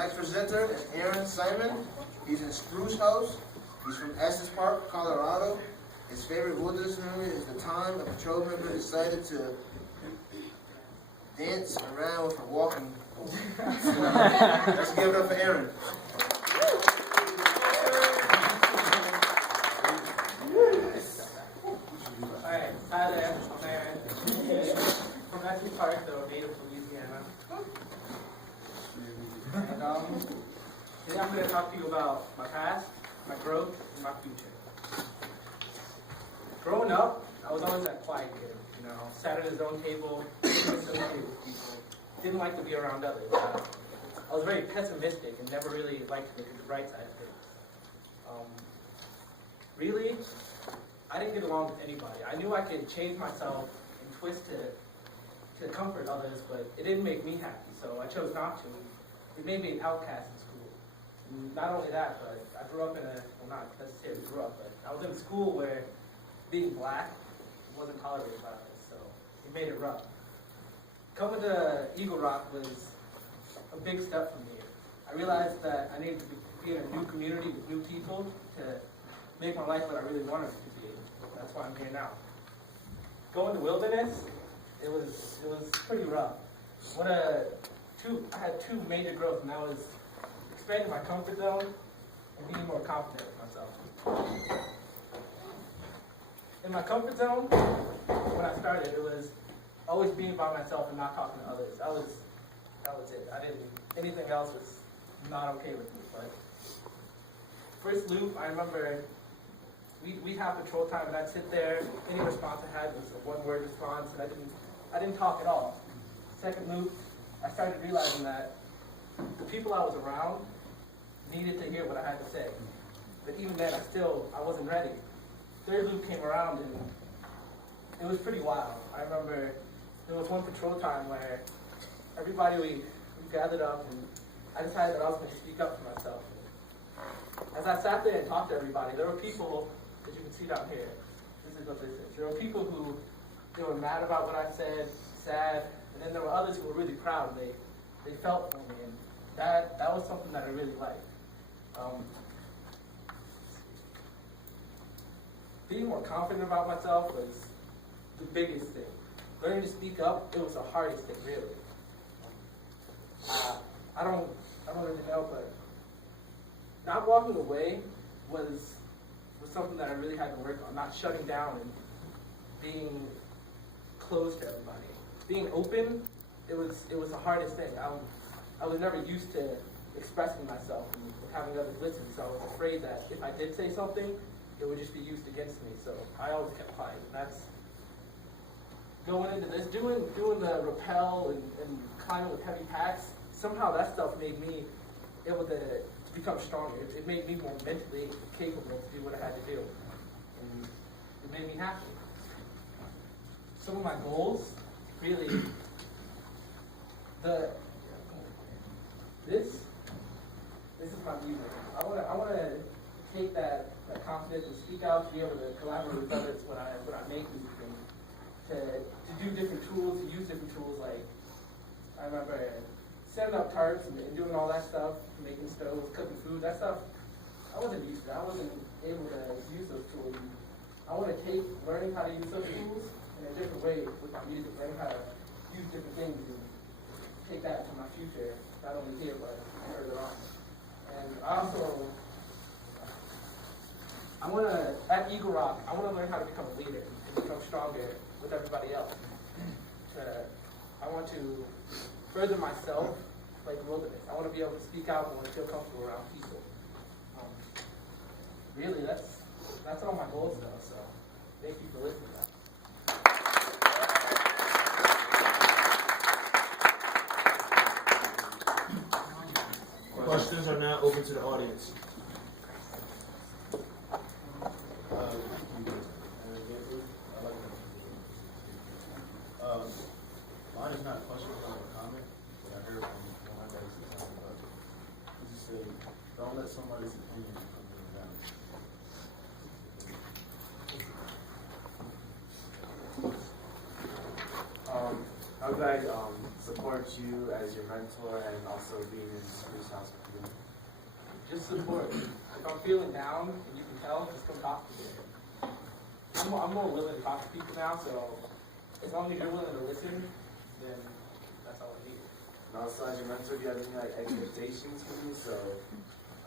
next presenter is Aaron Simon. He's in Spruce House. He's from Estes Park, Colorado. His favorite wilderness memory is the time a patrol member decided to dance around with a walking pole. Let's give it up for Aaron. Alright, hi there, I'm Aaron. From Estes Park, though, native Louisiana. And today I'm going to talk to you about my past, my growth, and my future. Growing up, I was always that quiet kid, sat at his own table, didn't associate with people, didn't like to be around others. I was very pessimistic and never really liked to look at the bright side of things. Really, I didn't get along with anybody. I knew I could change myself and twist to comfort others, but it didn't make me happy, so I chose not to. It made me an outcast in school. And not only that, but I grew up in not necessarily grew up, but I was in a school where being black wasn't tolerated by others, so it made it rough. Coming to Eagle Rock was a big step for me. I realized that I needed to be in a new community with new people to make my life what I really wanted it to be. That's why I'm here now. Going to wilderness, it was pretty rough. I had two major growths, and that was expanding my comfort zone and being more confident with myself. In my comfort zone, when I started, it was always being by myself and not talking to others. That was it. Anything else was not okay with me. But first loop, I remember we'd have patrol time, and I'd sit there. Any response I had was a one-word response, and I didn't talk at all. Second loop, I started realizing that the people I was around needed to hear what I had to say. But even then, I wasn't ready. Third loop came around, and it was pretty wild. I remember there was one patrol time where everybody, we gathered up, and I decided that I was going to speak up for myself. As I sat there and talked to everybody, there were people, as you can see down here, this is what this is. There were people who, they were mad about what I said, sad, and then there were others who were really proud. They felt for me, and that was something that I really liked. Being more confident about myself was the biggest thing. Learning to speak up, it was the hardest thing, really. I don't really know, but not walking away was something that I really had to work on. Not shutting down and being closed to everybody. Being open, it was the hardest thing. I was never used to expressing myself and having others listen, so I was afraid that if I did say something, it would just be used against me. So I always kept quiet. That's going into this, doing the rappel and climbing with heavy packs. Somehow that stuff made me able to become stronger. It made me more mentally capable to do what I had to do, and it made me happy. Some of my goals, really, this is my music. I want to take that confidence and speak out, to be able to collaborate with others when I make music, and to do different tools, to use different tools. Like I remember setting up tarps and doing all that stuff, making stoves, cooking food. That stuff I wasn't used to. I wasn't able to use those tools. I want to take learning how to use those tools in a different way with my music, learn how to use different things and take that into my future, not only here but further on. And at Eagle Rock, I want to learn how to become a leader and become stronger with everybody else. I want to further myself like the wilderness. I want to be able to speak out and feel comfortable around people. Really, that's all my goals though, so thank you for listening to that. Questions are now open to the audience. Mine is not a question, but a comment that I heard from one of my guys talking about. He just said, don't let somebody's opinion come you down. I was like, support you as your mentor and also being in Spruce House with you? Just support. If I'm feeling down, and you can tell, just come talk to me. I'm more willing to talk to people now, so as long as you're willing to listen, then that's all I need. And also as your mentor, do you have any like expectations for me? So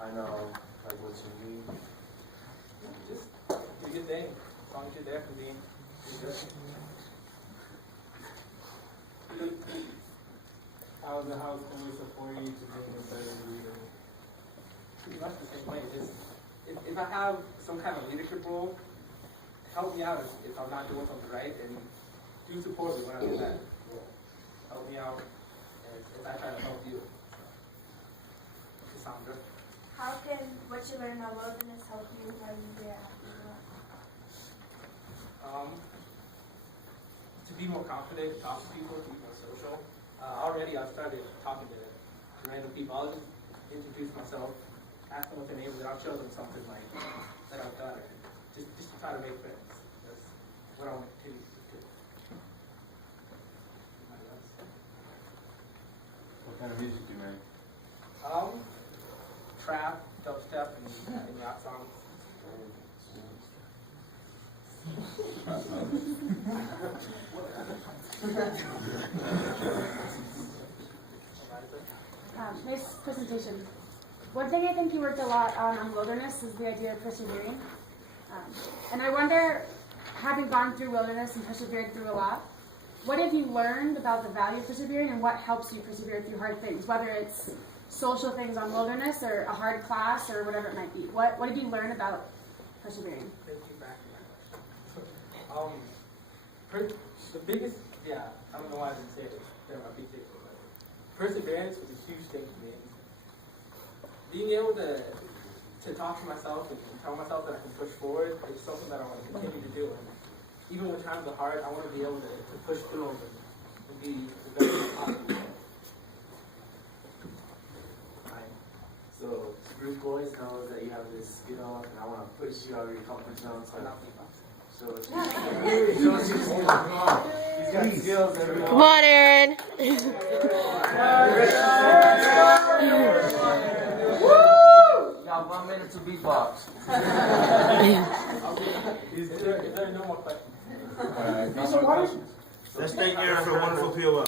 I know like what you need. Just do your thing. As long as you're there for me, you're good. How's the house going to support you to being a better leader? Pretty much the same way. Just if I have some kind of leadership role, help me out if I'm not doing something right, and do support me when I do that. Help me out as I try to help you. Cassandra. How can what you learn in the wilderness help you when you're after work? To be more confident, talk to people, be more social. Already I've started talking to random people. I'll just introduce myself, ask them what their name is, and I'll show them something like that I've done. Just to try to make friends. That's what I want to do. What kind of music do you make? Trap, dubstep, and rock songs. Nice presentation. One thing I think you worked a lot on wilderness is the idea of persevering. And I wonder, having gone through wilderness and persevered through a lot, what have you learned about the value of persevering and what helps you persevere through hard things, whether it's social things on wilderness or a hard class or whatever it might be? What have you learned about persevering? Thank you for asking that question. The biggest, I don't know why I didn't say it. They're my big takeaway. Perseverance was a huge thing for me. Being able to talk to myself and tell myself that I can push forward is something that I want to continue to do. And even when times are hard, I want to be able to push through them and be the best possible. So Spruce Boys knows that you have this skill, and I want to push you out of your comfort zone. So show us your skills. Come on. He's got skills, everyone. Come on, Aaron. Got 1 minute to beatbox. Is there no more questions? No more questions. Let's thank Aaron for a wonderful POL.